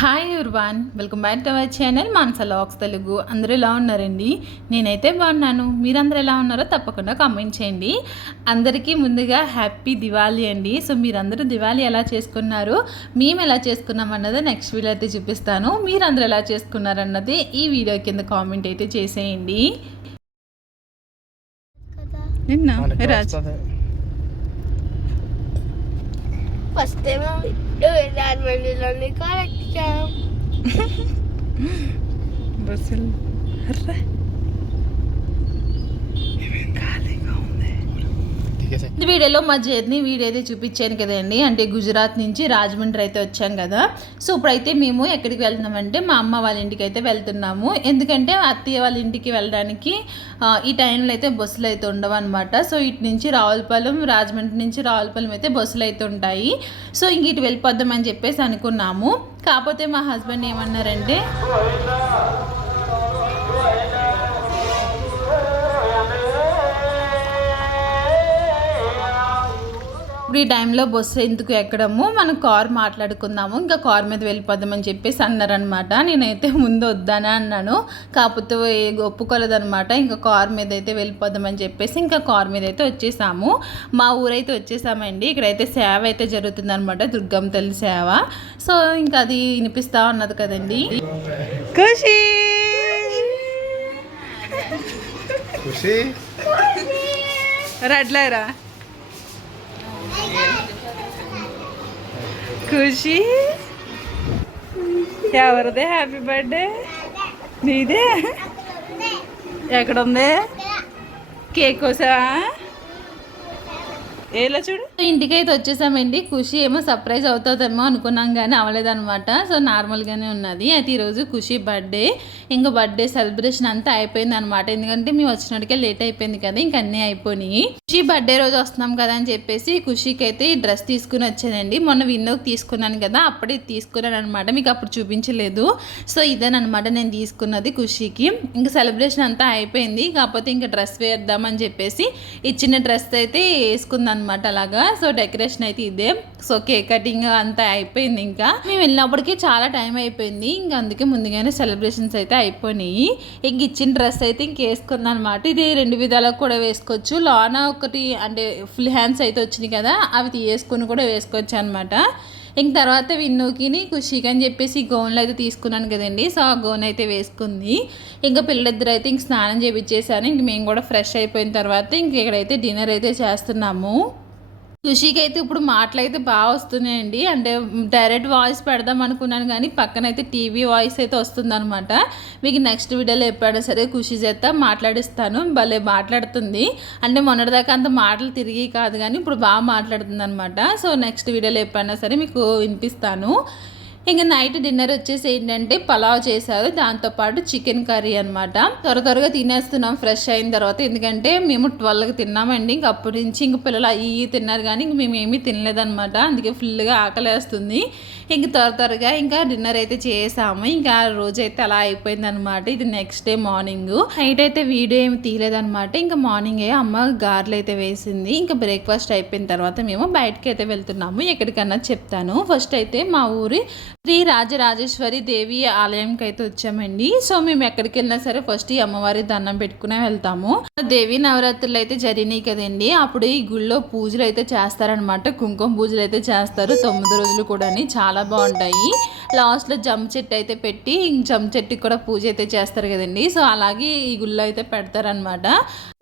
Hi everyone, welcome back to our channel Manasa vlogs Telugu. అందరూ ఎలా ఉన్నారండి? నేనైతే బాగున్నాను. మీరందరూ ఎలా ఉన్నారో తప్పకుండా కామెంట్ చేయండి. అందరికీ ముందుగా హ్యాపీ దివాళీ అండి. సో మీరందరూ దివాళీ ఎలా చేసుకున్నారు, మేము ఎలా చేసుకున్నాం అన్నది నెక్స్ట్ వీడియో అయితే చూపిస్తాను. మీరందరూ ఎలా చేసుకున్నారన్నది ఈ వీడియో కింద కామెంట్ అయితే చేసేయండి. ఫస్ట్ టైం రాజమండ్రిలోని కరెక్ట్ బస్సులు వీడియోలో మా జర్నీ వీడియో అయితే చూపించాను కదండి. అంటే గుజరాత్ నుంచి రాజమండ్రి అయితే వచ్చాం కదా. సో ఇప్పుడైతే మేము ఎక్కడికి వెళ్తున్నామంటే మా అమ్మ వాళ్ళ ఇంటికి అయితే వెళ్తున్నాము. ఎందుకంటే అత్తయ్య వాళ్ళ ఇంటికి వెళ్ళడానికి ఈ టైంలో అయితే బస్సులు అయితే ఉండవు అనమాట. సో ఇటు నుంచి రావులపాలెం, రాజమండ్రి నుంచి రావులపాలెం అయితే బస్సులు అయితే ఉంటాయి. సో ఇంక ఇటు వెళ్ళిపోద్దామని చెప్పేసి అనుకున్నాము. కాకపోతే మా హస్బెండ్ ఏమన్నారంటే, ఇప్పుడు ఈ టైంలో బస్సు ఎందుకు ఎక్కడము, మనం కార్ మాట్లాడుకుందాము, ఇంకా కార్ మీద వెళ్ళిపోదామని చెప్పేసి అన్నారనమాట. నేనైతే ముందు వద్దానా అన్నాను, కాకపోతే ఒప్పుకోలేదనమాట. ఇంకా కార్ మీద అయితే వెళ్ళిపోదామని చెప్పేసి ఇంకా కార్ మీద అయితే వచ్చేసాము. మా ఊరైతే వచ్చేసామండి. ఇక్కడైతే సేవ అయితే జరుగుతుంది అనమాట, దుర్గమ్మ తల్లి సేవ. సో ఇంకా అది వినిపిస్తా ఉన్నది కదండి. ఖుషి రడ్లేరా ఖుషి, ఎవరిదే హ్యాపీ బర్త్డే? నీదే? ఎక్కడుంది కేక్ కోసా? ఏలా చూడు. ఇంటికి అయితే వచ్చేసామండి. ఖుషి ఏమో సర్ప్రైజ్ అవుతుందేమో అనుకున్నాం కానీ అవ్వలేదన్నమాట. సో నార్మల్గానే ఉన్నది. అయితే ఈరోజు ఖుషి బర్త్డే. ఇంకా బర్త్డే సెలబ్రేషన్ అంతా అయిపోయింది అనమాట. ఎందుకంటే మేము వచ్చినట్టుకే లేట్ అయిపోయింది కదా, ఇంక అన్నీ అయిపోయినాయి. ఖుషి బర్త్డే రోజు వస్తున్నాం కదా అని చెప్పేసి ఖుషికి అయితే ఈ డ్రెస్ తీసుకుని వచ్చానండి. మొన్న విన్నోకి తీసుకున్నాను కదా, అప్పుడే తీసుకున్నాను అనమాట. మీకు అప్పుడు చూపించలేదు. సో ఇదేనమాట నేను తీసుకున్నది ఖుషికి. ఇంకా సెలబ్రేషన్ అంతా అయిపోయింది, కాకపోతే ఇంకా డ్రెస్ వేద్దామని చెప్పేసి ఇచ్చిన డ్రెస్ అయితే వేసుకుందాం అనమాట. అలాగా సో డెకరేషన్ అయితే ఇదే. సో కేక్ కటింగ్ అంతా అయిపోయింది. ఇంకా మేము వెళ్ళినప్పటికీ చాలా టైం అయిపోయింది. ఇంకా అందుకే ముందుగానే సెలబ్రేషన్స్ అయితే అయిపోయినాయి. ఇంక ఇచ్చిన డ్రెస్ అయితే ఇంక వేసుకుందాం అనమాట. ఇది రెండు విధాలకు కూడా వేసుకోవచ్చు. లోన ఒకటి అంటే ఫుల్ హ్యాండ్స్ అయితే వచ్చినాయి కదా, అవి తీసుకుని కూడా వేసుకోవచ్చు అనమాట. ఇంక తర్వాత విన్నోకిని ఖుషికి అని చెప్పేసి గౌన్లు అయితే తీసుకున్నాను కదండి. సో ఆ గౌన్ అయితే వేసుకుంది. ఇంకా పిల్లలిద్దరు అయితే ఇంక స్నానం చేయించేసాను. ఇంక మేము కూడా ఫ్రెష్ అయిపోయిన తర్వాత ఇంక ఇక్కడైతే డిన్నర్ అయితే చేస్తున్నాము. ఖుషికి అయితే ఇప్పుడు మాటలు అయితే బాగా వస్తున్నాయండి. అంటే డైరెక్ట్ వాయిస్ పెడదాం అనుకున్నాను కానీ పక్కనైతే టీవీ వాయిస్ అయితే వస్తుందన్నమాట. మీకు నెక్స్ట్ వీడియోలో ఎప్పుడైనా సరే ఖుషి చేత మాట్లాడిస్తాను. భలే మాట్లాడుతుంది. అంటే మొన్నటిదాకా అంత మాటలు తిరిగి కాదు కానీ ఇప్పుడు బాగా మాట్లాడుతుంది అనమాట. సో నెక్స్ట్ వీడియోలో ఎప్పుడైనా సరే మీకు వినిపిస్తాను. ఇంకా నైట్ డిన్నర్ వచ్చేసి ఏంటంటే పలావ్ చేశారు, దాంతోపాటు చికెన్ కర్రీ అనమాట. త్వరగా తినేస్తున్నాం ఫ్రెష్ అయిన తర్వాత. ఎందుకంటే మేము 12కి తిన్నామండి. ఇంక అప్పటి నుంచి ఇంక పిల్లలు అవి తిన్నారు కానీ ఇంక మేము ఏమీ తినలేదనమాట. అందుకే ఫుల్గా ఆకలేస్తుంది. ఇంక త్వరగా ఇంకా డిన్నర్ అయితే చేసాము. ఇంకా ఆ రోజు అయితే అలా అయిపోయిందనమాట. ఇది నెక్స్ట్ డే మార్నింగ్. నైట్ అయితే వీడియో ఏమి తీయలేదనమాట. ఇంకా మార్నింగే అమ్మ గారెలు అయితే వేసింది. ఇంకా బ్రేక్ఫాస్ట్ అయిపోయిన తర్వాత మేము బయటకి అయితే వెళ్తున్నాము. ఎక్కడికన్నా చెప్తాను. ఫస్ట్ అయితే మా ఊరి శ్రీ రాజరాజేశ్వరి దేవి ఆలయంకి అయితే వచ్చామండి. సో మేము ఎక్కడికి వెళ్ళినా సరే ఫస్ట్ ఈ అమ్మవారి దండం పెట్టుకునే వెళ్తాము. దేవి నవరాత్రులు అయితే జరిగినాయి కదండి. అప్పుడు ఈ గుళ్ళో పూజలు అయితే చేస్తారనమాట. కుంకుమ పూజలు అయితే చేస్తారు 9 రోజులు కూడా. చాలా బాగుంటాయి. లాస్ట్లో జమ్ చెట్టు అయితే పెట్టి జమ్ చెట్టుకి కూడా పూజ అయితే చేస్తారు కదండి. సో అలాగే ఈ గుళ్ళో అయితే పెడతారనమాట.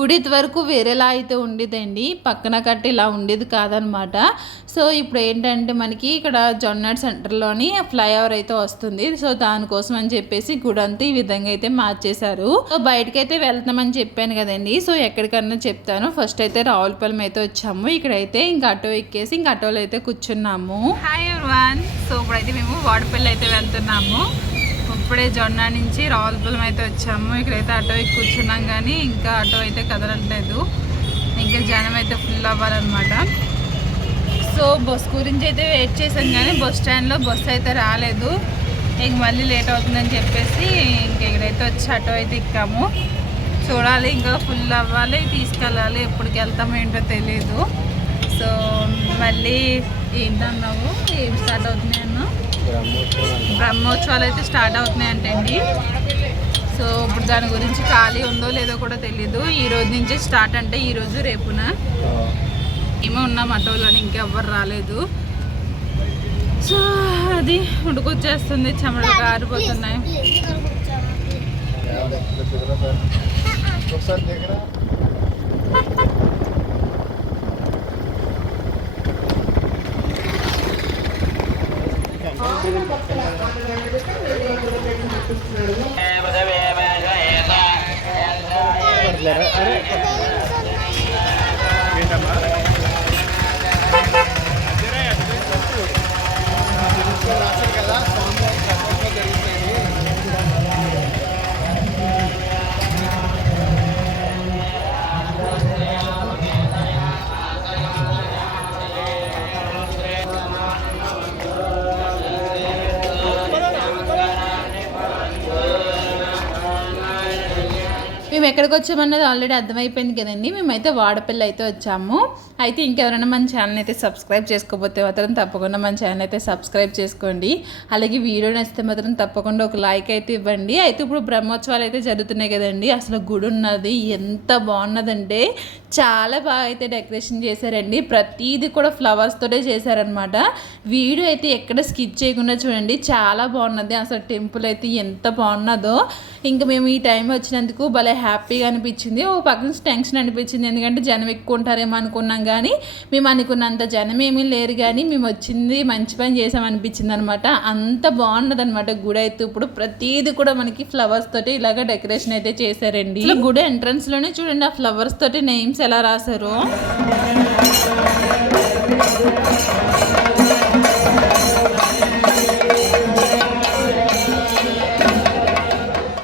గుడి వరకు వేరేలా అయితే ఉండేదండి, పక్కన కట్టి ఇలా ఉండేది కాదనమాట. సో ఇప్పుడు ఏంటంటే మనకి ఇక్కడ జొన్నాడ్ సెంటర్లోని ఫ్లైఓవర్ అయితే వస్తుంది. సో దానికోసం అని చెప్పేసి గుడి అంతా ఈ విధంగా అయితే మార్చేశారు. సో బయటకి అయితే వెళ్తామని చెప్పాను కదండి. సో ఎక్కడికన్నా చెప్తాను. ఫస్ట్ అయితే రావులపాలెం అయితే వచ్చాము. ఇక్కడైతే ఇంకా ఆటో ఎక్కేసి ఇంకా ఆటోలో అయితే కూర్చున్నాము. Hi everyone. సో ఇప్పుడైతే మేము వాడపల్లి అయితే వెళ్తున్నాము. ఇప్పుడే జొన్న నుంచి రావులపాలెం అయితే వచ్చాము. ఇక్కడైతే ఆటో ఎక్కి కూర్చున్నాం కానీ ఇంకా ఆటో అయితే కదలట్లేదు. ఇంకా జనం అయితే ఫుల్ అవ్వాలన్నమాట. సో బస్ గురించి అయితే వెయిట్ చేశాను కానీ బస్ స్టాండ్లో బస్సు అయితే రాలేదు. ఇంక మళ్ళీ లేట్ అవుతుందని చెప్పేసి ఇంక ఇక్కడైతే వచ్చి ఆటో అయితే ఎక్కాము. చూడాలి, ఇంకా ఫుల్ అవ్వాలి, తీసుకెళ్ళాలి. ఎప్పటికి వెళ్తామో ఏంటో తెలియదు. సో మళ్ళీ ఏంటన్నావు, ఏం స్టార్ట్ అవుతున్నాయి అన్నా? బ్రహ్మోత్సవాలు అయితే స్టార్ట్ అవుతున్నాయంటే అండి. సో ఇప్పుడు దాని గురించి ఖాళీ ఉందో లేదో కూడా తెలీదు. ఈ రోజు నుంచే స్టార్ట్ అంటే ఈరోజు రేపున ఏమో ఉన్నాం ఆటోలోని, ఇంకెవ్వరు రాలేదు. సో అది ఉడుకొచ్చేస్తుంది, చెమటలు కారిపోతున్నాయి. మేము ఎక్కడికి వచ్చామన్నది ఆల్రెడీ అర్థమైపోయింది కదండి. మేమైతే వాడపల్లి అయితే వచ్చాము. అయితే ఇంకెవరైనా మన ఛానల్ అయితే సబ్స్క్రైబ్ చేసుకోకపోతే మాత్రం తప్పకుండా మన ఛానల్ అయితే సబ్స్క్రైబ్ చేసుకోండి. అలాగే వీడియో నచ్చితే మాత్రం తప్పకుండా ఒక లైక్ అయితే ఇవ్వండి. అయితే ఇప్పుడు బ్రహ్మోత్సవాలు అయితే జరుగుతున్నాయి కదండి. అసలు గుడి ఉన్నది ఎంత బాగున్నదంటే చాలా బాగా అయితే డెకరేషన్ చేశారండి. ప్రతిదీ కూడా ఫ్లవర్స్ తోటే చేశారనమాట. వీడియో అయితే ఎక్కడ స్కిప్ చేయకుండా చూడండి, చాలా బాగున్నది. అసలు టెంపుల్ అయితే ఎంత బాగున్నదో. ఇంకా మేము ఈ టైం వచ్చినందుకు భలే హ్యాపీగా అనిపించింది. ఓ పక్కన టెన్షన్ అనిపించింది, ఎందుకంటే జనం ఎక్కువ ఉంటారేమో అనుకున్నాం, కానీ మేము అనుకున్నంత జనం ఏమీ లేరు, కానీ మేము వచ్చింది మంచి పని చేసామనిపించింది అనమాట. అంత బాగున్నది అనమాట గుడి అయితే. ఇప్పుడు ప్రతిదీ కూడా మనకి ఫ్లవర్స్ తోటి ఇలాగ డెకరేషన్ అయితే చేశారండి. గుడి ఎంట్రన్స్ లోనే చూడండి ఆ ఫ్లవర్స్ తోటి నేమ్స్ ఎలా రాశారు.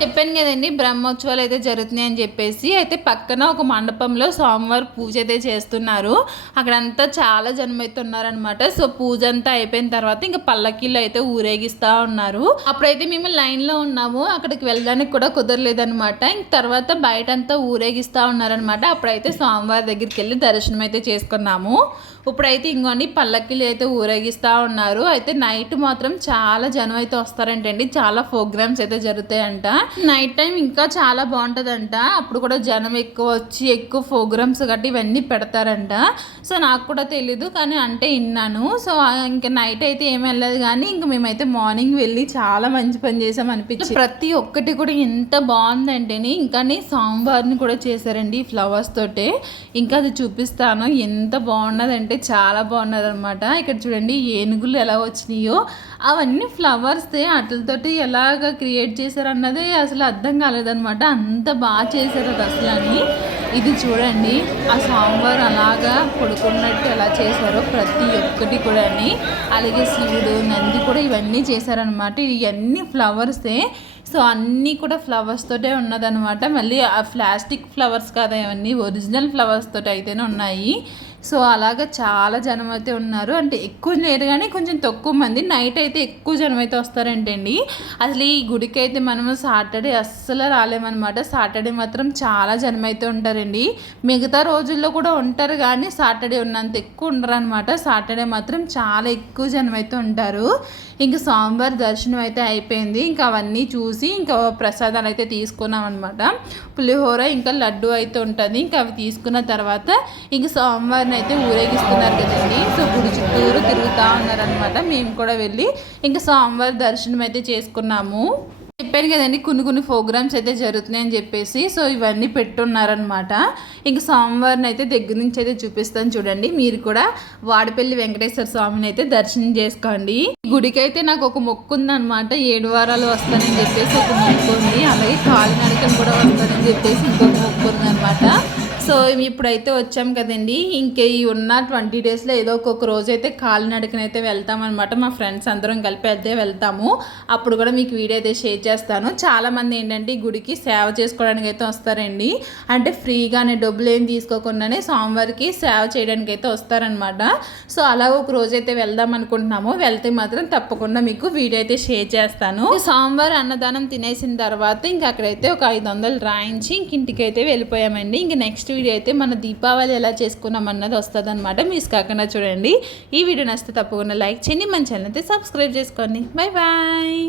చెప్పాను కదండి బ్రహ్మోత్సవాలు అయితే జరుగుతున్నాయి అని చెప్పేసి. అయితే పక్కన ఒక మండపంలో స్వామివారి పూజ అయితే చేస్తున్నారు. అక్కడంతా చాలా జనం అయితే ఉన్నారనమాట. సో పూజ అంతా అయిపోయిన తర్వాత ఇంకా పల్లకీలో అయితే ఊరేగిస్తూ ఉన్నారు. అప్పుడైతే మేము లైన్లో ఉన్నాము, అక్కడికి వెళ్ళడానికి కూడా కుదరలేదనమాట. ఇంక తర్వాత బయట అంతా ఊరేగిస్తూ ఉన్నారనమాట. అప్పుడైతే స్వామివారి దగ్గరికి వెళ్ళి దర్శనం అయితే చేసుకున్నాము. ఇప్పుడైతే ఇంకోండి పల్లకీలు అయితే ఊరేగిస్తూ ఉన్నారు. అయితే నైట్ మాత్రం చాలా జనం అయితే వస్తారంటండి. చాలా ప్రోగ్రామ్స్ అయితే జరుగుతాయంట. నైట్ టైం ఇంకా చాలా బాగుంటుందంట. అప్పుడు కూడా జనం ఎక్కువ వచ్చి ఎక్కువ ప్రోగ్రామ్స్ గట్టి ఇవన్నీ పెడతారంట. సో నాకు కూడా తెలీదు, కానీ అంటే విన్నాను. సో ఇంకా నైట్ అయితే ఏమి వెళ్ళదు, కానీ ఇంక మేమైతే మార్నింగ్ వెళ్ళి చాలా మంచి పని చేసాం అనిపించింది. ప్రతి ఒక్కటి కూడా ఎంత బాగుందంటేని. ఇంకా సాంబార్ని కూడా చేశారండి ఫ్లవర్స్ తోటే. ఇంకా అది చూపిస్తాను, ఎంత బాగున్నదంటే చాలా బాగున్నది అనమాట. ఇక్కడ చూడండి ఏనుగులు ఎలా వచ్చినాయో, అవన్నీ ఫ్లవర్స్తే వాటితోటి ఎలాగ క్రియేట్ చేశారు అన్నది అసలు అర్థం కాలేదనమాట. అంత బాగా చేశారు అది అసలు అని. ఇది చూడండి ఆ సాంబార్ అలాగా పడుకున్నట్టు ఎలా చేశారో ప్రతి ఒక్కటి కూడా. అలాగే శివుడు నంది కూడా ఇవన్నీ చేశారనమాట. ఇవన్నీ ఫ్లవర్సే. సో అన్నీ కూడా ఫ్లవర్స్ తోటే ఉన్నదనమాట. మళ్ళీ ఆ ప్లాస్టిక్ ఫ్లవర్స్ కాదా, ఇవన్నీ ఒరిజినల్ ఫ్లవర్స్ తోటి అయితేనే ఉన్నాయి. సో అలాగా చాలా జనం అయితే ఉన్నారు. అంటే ఎక్కువ లేరు, కానీ కొంచెం తక్కువ మంది. నైట్ అయితే ఎక్కువ జనం అయితే వస్తారంటండి. అసలు ఈ గుడికి అయితే మనము సాటర్డే అస్సలు రాలేమన్నమాట. సాటర్డే మాత్రం చాలా జనం అయితే ఉంటారండి. మిగతా రోజుల్లో కూడా ఉంటారు, కానీ సాటర్డే ఉన్నంత ఎక్కువ ఉండరు అనమాట. సాటర్డే మాత్రం చాలా ఎక్కువ జనం అయితే ఉంటారు. ఇంకా స్వామివారి దర్శనం అయితే అయిపోయింది. ఇంకా అవన్నీ చూసి ఇంకా ప్రసాదాలు అయితే తీసుకున్నాం అనమాట. పులిహోర ఇంకా లడ్డు అయితే ఉంటుంది. ఇంకా అవి తీసుకున్న తర్వాత ఇంకా స్వామివారిని అయితే ఊరేగిస్తున్నారు కదండి. సో గుడి చుట్టూరు తిరుగుతూ ఉన్నారనమాట. మేము కూడా వెళ్ళి ఇంకా స్వామివారి దర్శనం అయితే చేసుకున్నాము. చెప్పాను కదండి కొన్ని ప్రోగ్రామ్స్ అయితే జరుగుతున్నాయి అని చెప్పేసి. సో ఇవన్నీ పెట్టున్నారనమాట. ఇంకా స్వామివారిని అయితే దగ్గర నుంచి అయితే చూపిస్తాను చూడండి. మీరు కూడా వాడపల్లి వెంకటేశ్వర స్వామిని అయితే దర్శనం చేసుకోండి. గుడికి అయితే నాకు ఒక మొక్కు ఉందనమాట. 7 వారాలు వస్తానని చెప్పేసి ఒక మొక్కు ఉంది. అలాగే కాలినడకని కూడా వస్తానని చెప్పేసి ఇంకొక మొక్కు ఉందనమాట. సో ఇప్పుడైతే వచ్చాం కదండి. ఇంకే ఉన్న 20 డేస్లో ఏదో ఒక్కొక్క రోజు అయితే కాలినడకనైతే వెళ్తామన్నమాట. మా ఫ్రెండ్స్ అందరం కలిపి అయితే వెళ్తాము. అప్పుడు కూడా మీకు వీడియో అయితే షేర్ చేస్తాను. చాలామంది ఏంటంటే ఈ గుడికి సేవ చేసుకోవడానికి అయితే వస్తారండి. అంటే ఫ్రీగానే డబ్బులు ఏం తీసుకోకుండానే స్వామివారికి సేవ చేయడానికి అయితే వస్తారనమాట. సో అలా ఒక రోజు అయితే వెళ్దాం అనుకుంటున్నాము. వెళ్తే మాత్రం తప్పకుండా మీకు వీడియో అయితే షేర్ చేస్తాను. స్వామివారి అన్నదానం తినేసిన తర్వాత ఇంక అక్కడైతే ఒక 500 రాయించి ఇంక ఇంటికి అయితే వెళ్ళిపోయామండి. ఇంక నెక్స్ట్ నెక్స్ట్ వీడియో అయితే మన దీపావళి ఎలా చేసుకున్నాం అన్నది వస్తుంది అనమాట. మిస్ కాకుండా చూడండి. ఈ వీడియో నచ్చితే తప్పకుండా లైక్ చేయండి, మన ఛానల్ అయితే సబ్స్క్రైబ్ చేసుకోండి. Bye bye.